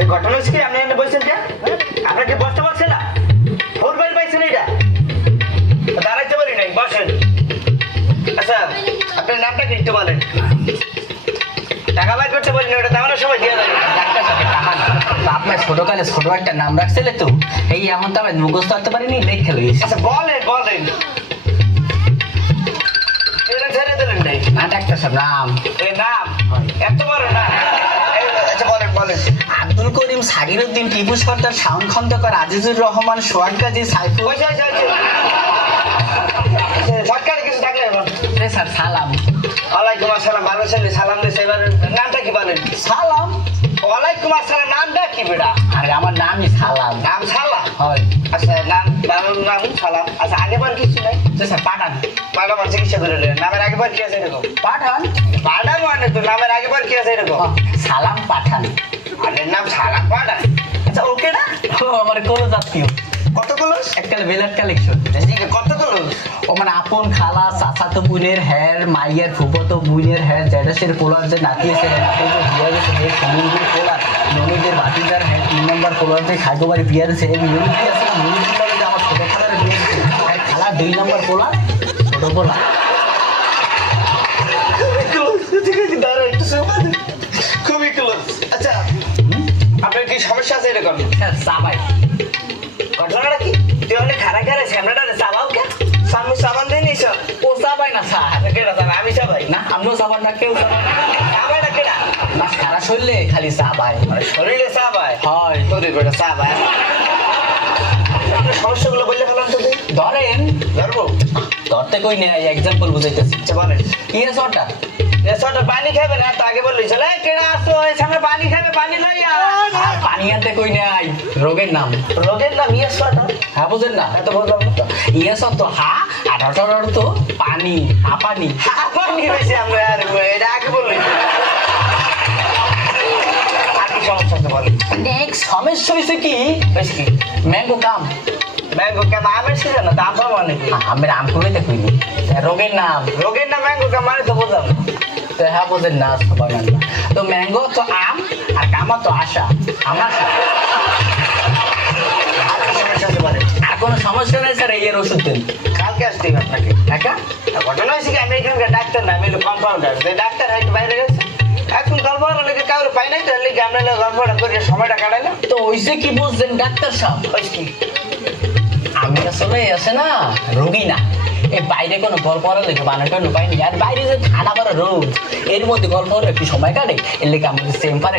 এই ঘটনা কি আপনি এখানে বলছেন যে আপনার কি বসতে পারছে না ফোর বাইল পাইছেন এটা দাঁড়াইতে পারি নাই বসেন আচ্ছা আপনার নামটা কি একটু বলেন টাকা বাইর করতে পারি না ওটা তেমন সময় দিয়ে দেবেন ডাক্তার সাহেব টাকা তো আপনার ছোটকালে ছোট একটা নাম রাখছিলে তো এই এমন তো আমি মুখস্থ করতে পারিনি দেখে লইছি আচ্ছা বলেন বলেন এটা ছেড়ে দিলেন নাই না ডাক্তার সাহেব নাম এ নাম এত বড় না আচ্ছা বলেন বলেন আব্দুল করিম সাগিরউদ্দিন টিপু সর্দার শাওন খন্দকার আজিজুর রহমান সোহাগ গাজী সাইফুল ওই সরকারি কিছু থাকলে স্যার সালাম ওয়ালাইকুম আসসালাম ভালো ছেলে সালাম দিয়েছে এবার নামটা কি বলেন সালাম ওয়ালাইকুম আসসালাম নামটা কি বেটা আরে আমার নামই সালাম নাম সালাম হয় আচ্ছা নাম বাবার নাম সালাম আচ্ছা আগেবার কিছু নাই স্যার পাঠান পাড়া আমার চিকিৎসা করে নেন নামের আগেবার কি আছে এরকম পাঠান পাড়া মানে তো নামের আগেবার কি আছে এরকম সালাম পাঠান আরে নাম সালাম পাড়া আচ্ছা ওকে না ও আমার কোনো জাতীয় কতগুলো একটা বেলার কালেকশন কতগুলো ও মানে আপন খালা চাচাতো বোনের হ্যার মাইয়ের ফুফতো বোনের হ্যার জ্যাঠাসের পোলার যে নাতি আছে বিয়ে গেছে সমুদ্রের পোলার ননদের ভাতিজার হ্যাঁ 3 নম্বর পোলার যে খাইগোবাড়ি বিয়ার আছে এই মুরগি আছে না মুরগি যে আমার ছোট খালার বিয়ে গেছে হ্যাঁ খালা 2 নম্বর পোলার ছোট পোলা খুবই ক্লোজ আচ্ছা আপনার কি সমস্যা আছে এরকম স্যার সাবাই ঘটনাটা কি তুই অনেক খারাপ খারাপ স্যামরাটা চাবাও কে সামনে সাবান দিয়ে নিস ও সাবাই না স্যার কেটা চাবা আমি চাবাই না আমিও সাবান না কেউ সাবান চাবাই না কেটা না সারা শরীরে খালি সাবাই শরীরে চাবাই হয় তোদের বেটা চাবাই আপনার সমস্যাগুলো বললে ফেলাম তো তুই ধরেন ধরবো ধরতে কই নেই এক্সাম্পল বুঝাইতেছি আচ্ছা বলেন কি আছে ওটা রেসর্টে পানি খাবে না তো আগে বললি চলে কেডা আসো এই সামনে পানি খাবে পানি লইয়া আর পানি আনতে কই নাই রোগের নাম রোগের নাম ইয়েসট হ্যাঁ বুঝেন না এত বললাম ইয়ে সব তো হা আর অটর তো পানি হাঁপানি পানি হয়েছে আমরা আর এটা আগে বললি আর কি সমস্যা আছে বলেন নেক্সট সমস্যা হয়েছে কি বেশ কি ম্যাঙ্গো কাম ম্যাঙ্গো কেন আমের সিজন না দাম পাবো নাকি আমের আম করে দেখুইনি রোগের নাম রোগের নাম ম্যাঙ্গো কে মানে তো বললাম তো হ্যাঁ বুঝেন না সবাই জানে না। তো ম্যাঙ্গো তো আম আর কামা তো আশা আমার আর কি সমস্যা আছে বলেন আর কোনো সমস্যা নেই স্যার এর ওষুধ দিন কালকে আসতে হবে আপনাকে একা আর ঘটনা হয়েছে কি আমি এখানকার ডাক্তার না আমি হলো কম্পাউন্ডার যে ডাক্তার হয়তো বাইরে গেছে এখন গল্প লেগে কাউরে পাই নাই তাহলে কি আমরা গল্পটা করে সময়টা কাটাইলাম তো ওইসে কি বুঝছেন ডাক্তার সাহেব ওই কি আমি আসলে আছে না রোগী না এই বাইরে কোনো গল্প লেগে বানানো পাইনি আর বাইরে যে ঠান্ডা পড়া রোদ এর মধ্যে গল্প একটু সময় কাটে এর লেগে আমাদের সেম পারে